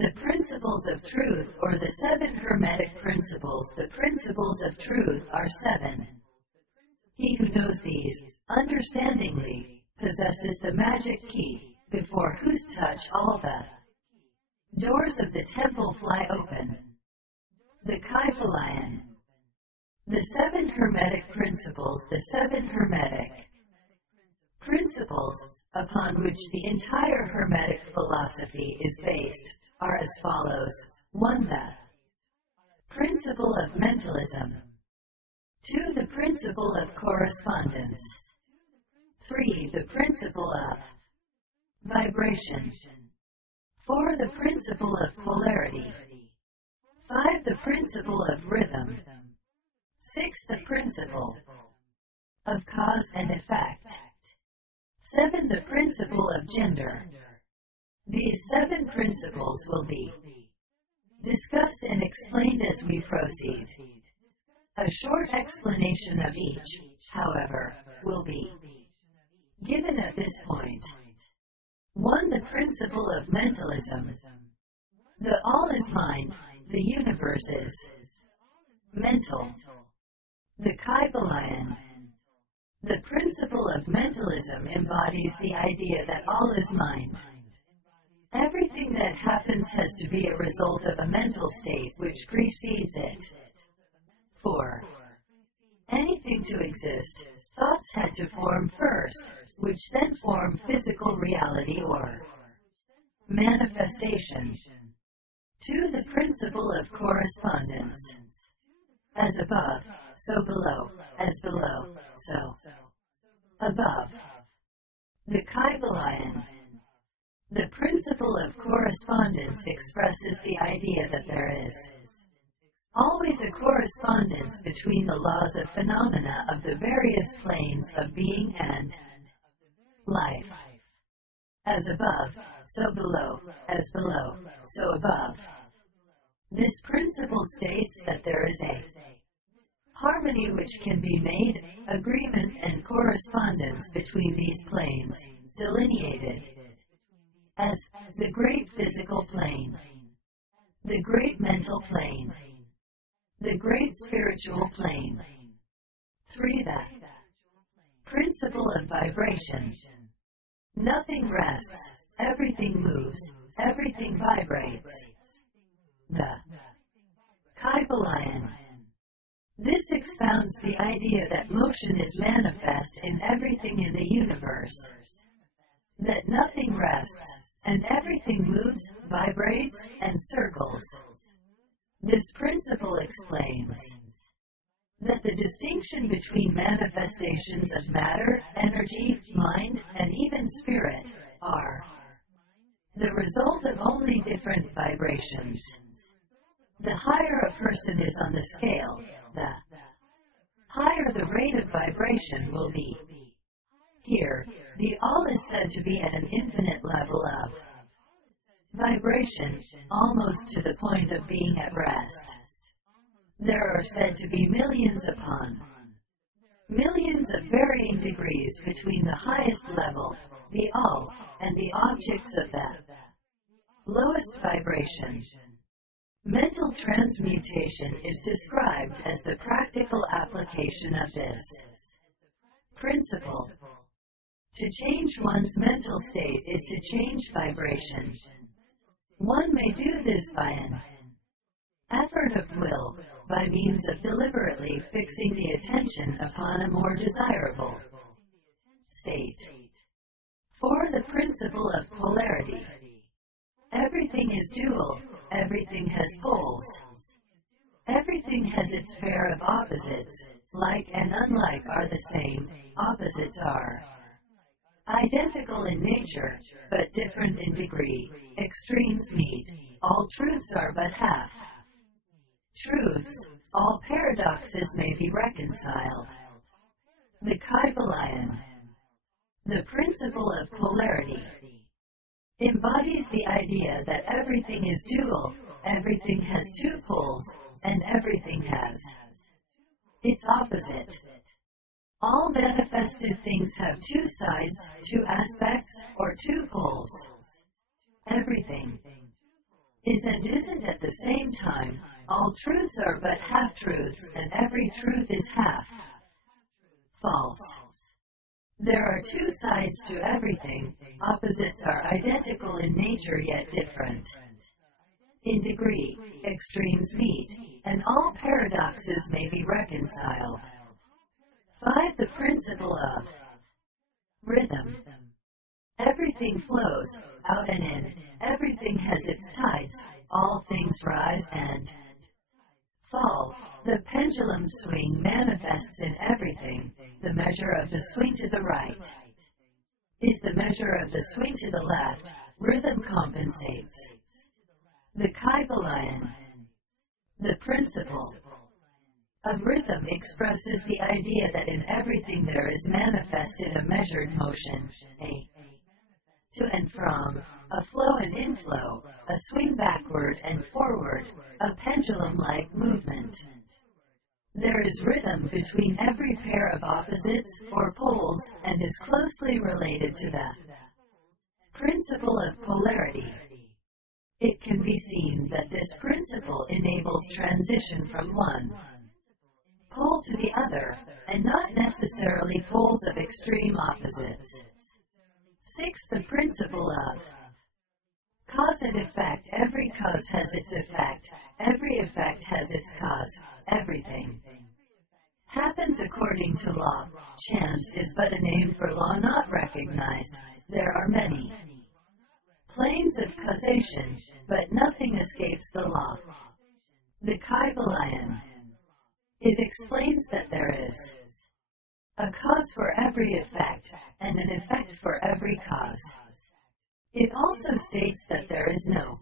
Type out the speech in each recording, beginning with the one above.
The principles of truth, or the seven Hermetic principles. The principles of truth are seven. He who knows these, understandingly, possesses the magic key, before whose touch all the doors of the temple fly open. The Kybalion. The seven Hermetic principles. The seven Hermetic principles, upon which the entire Hermetic philosophy is based, are as follows. 1. The principle of mentalism. 2. The principle of correspondence. 3. The principle of vibration. 4. The principle of polarity. 5. The principle of rhythm. 6. The principle of cause and effect. 7. The principle of gender. These seven principles will be discussed and explained as we proceed. A short explanation of each, however, will be given at this point. 1. The principle of mentalism. The all is mind, the universe is mental. The Kybalion. The principle of mentalism embodies the idea that all is mind. Everything that happens has to be a result of a mental state which precedes it. 4. Anything to exist, thoughts had to form first, which then form physical reality or manifestation. 2. The principle of correspondence. As above, so below, as below, so above. The Kybalion. The principle of correspondence expresses the idea that there is always a correspondence between the laws of phenomena of the various planes of being and life. As above, so below, as below, so above. This principle states that there is a harmony which can be made, agreement and correspondence between these planes, delineated as the great physical plane, the great mental plane, the great spiritual plane. 3. The principle of vibration. Nothing rests, everything moves, everything vibrates. The Kybalion. This expounds the idea that motion is manifest in everything in the universe, that nothing rests, and everything moves, vibrates, and circles. This principle explains that the distinction between manifestations of matter, energy, mind, and even spirit are the result of only different vibrations. The higher a person is on the scale, the higher the rate of vibration will be. Here, the all is said to be at an infinite level of vibration, almost to the point of being at rest. There are said to be millions upon millions of varying degrees between the highest level, the all, and the objects of the lowest vibration. Mental transmutation is described as the practical application of this principle. To change one's mental state is to change vibration. One may do this by an effort of will, by means of deliberately fixing the attention upon a more desirable state. 4. The principle of polarity. Everything is dual, everything has poles. Everything has its pair of opposites, like and unlike are the same, opposites are identical in nature, but different in degree. Extremes meet, all truths are but half truths, all paradoxes may be reconciled. The Kybalion. The principle of polarity embodies the idea that everything is dual, everything has two poles, and everything has its opposite. All manifested things have two sides, two aspects, or two poles. Everything is and isn't at the same time. All truths are but half-truths, and every truth is half false. There are two sides to everything. Opposites are identical in nature yet different in degree. Extremes meet, and all paradoxes may be reconciled. 5. The principle of rhythm. Everything flows out and in. Everything has its tides. All things rise and fall. The pendulum swing manifests in everything. The measure of the swing to the right is the measure of the swing to the left. Rhythm compensates. The Kybalion. The principle of rhythm expresses the idea that in everything there is manifested a measured motion, a to and from, a flow and inflow, a swing backward and forward, a pendulum-like movement. There is rhythm between every pair of opposites or poles and is closely related to the principle of polarity. It can be seen that this principle enables transition from one pole to the other, and not necessarily poles of extreme opposites. 6. The principle of cause and effect. Every cause has its effect. Every effect has its cause. Everything happens according to law. Chance is but a name for law not recognized. There are many planes of causation, but nothing escapes the law. The Kybalion. It explains that there is a cause for every effect, and an effect for every cause. It also states that there is no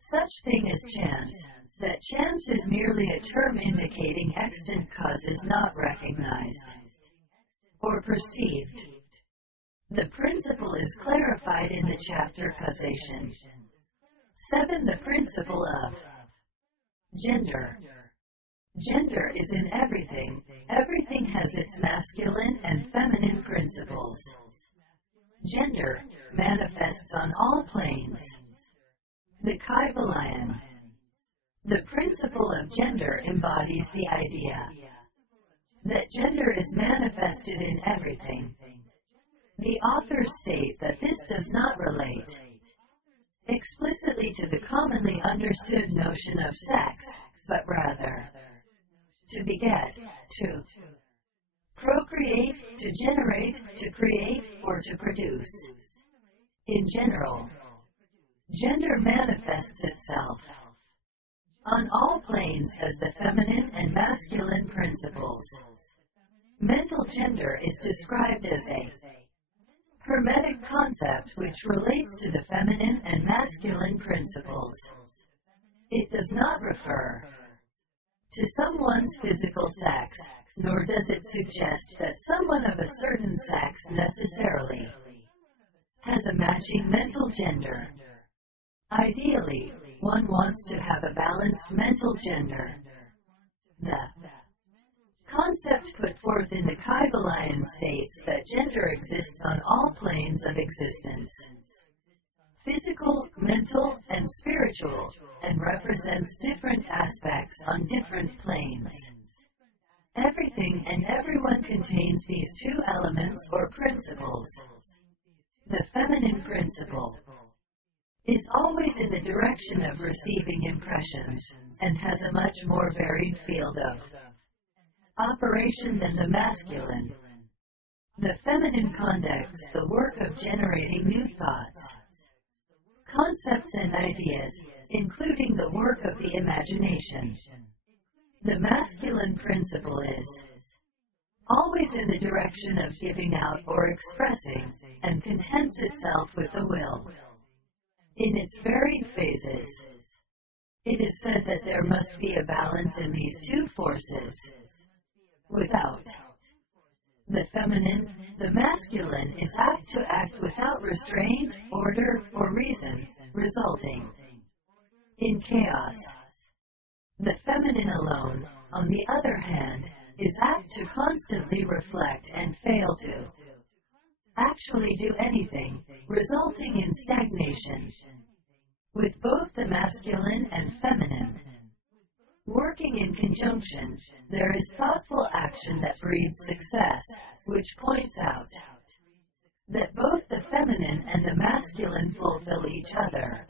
such thing as chance, that chance is merely a term indicating extant causes not recognized or perceived. The principle is clarified in the chapter Causation. 7. The principle of gender. Gender is in everything. Everything has its masculine and feminine principles. Gender manifests on all planes. The Kybalion. The principle of gender embodies the idea that gender is manifested in everything. The author states that this does not relate explicitly to the commonly understood notion of sex, but rather to beget, to procreate, to generate, to create, or to produce. In general, gender manifests itself on all planes as the feminine and masculine principles. Mental gender is described as a hermetic concept which relates to the feminine and masculine principles. It does not refer to someone's physical sex, nor does it suggest that someone of a certain sex necessarily has a matching mental gender. Ideally, one wants to have a balanced mental gender. The concept put forth in the Kybalion states that gender exists on all planes of existence, physical, mental, and spiritual, and represents different aspects on different planes. Everything and everyone contains these two elements or principles. The feminine principle is always in the direction of receiving impressions, and has a much more varied field of operation than the masculine. The feminine conducts the work of generating new thoughts, concepts and ideas, including the work of the imagination. The masculine principle is always in the direction of giving out or expressing, and contents itself with the will. In its varied phases, it is said that there must be a balance in these two forces. Without the feminine, the masculine is apt to act without restraint, order, or reason, resulting in chaos. The feminine alone, on the other hand, is apt to constantly reflect and fail to actually do anything, resulting in stagnation. with both the masculine and feminine working in conjunction, there is thoughtful action that breeds success, which points out that both the feminine and the masculine fulfill each other.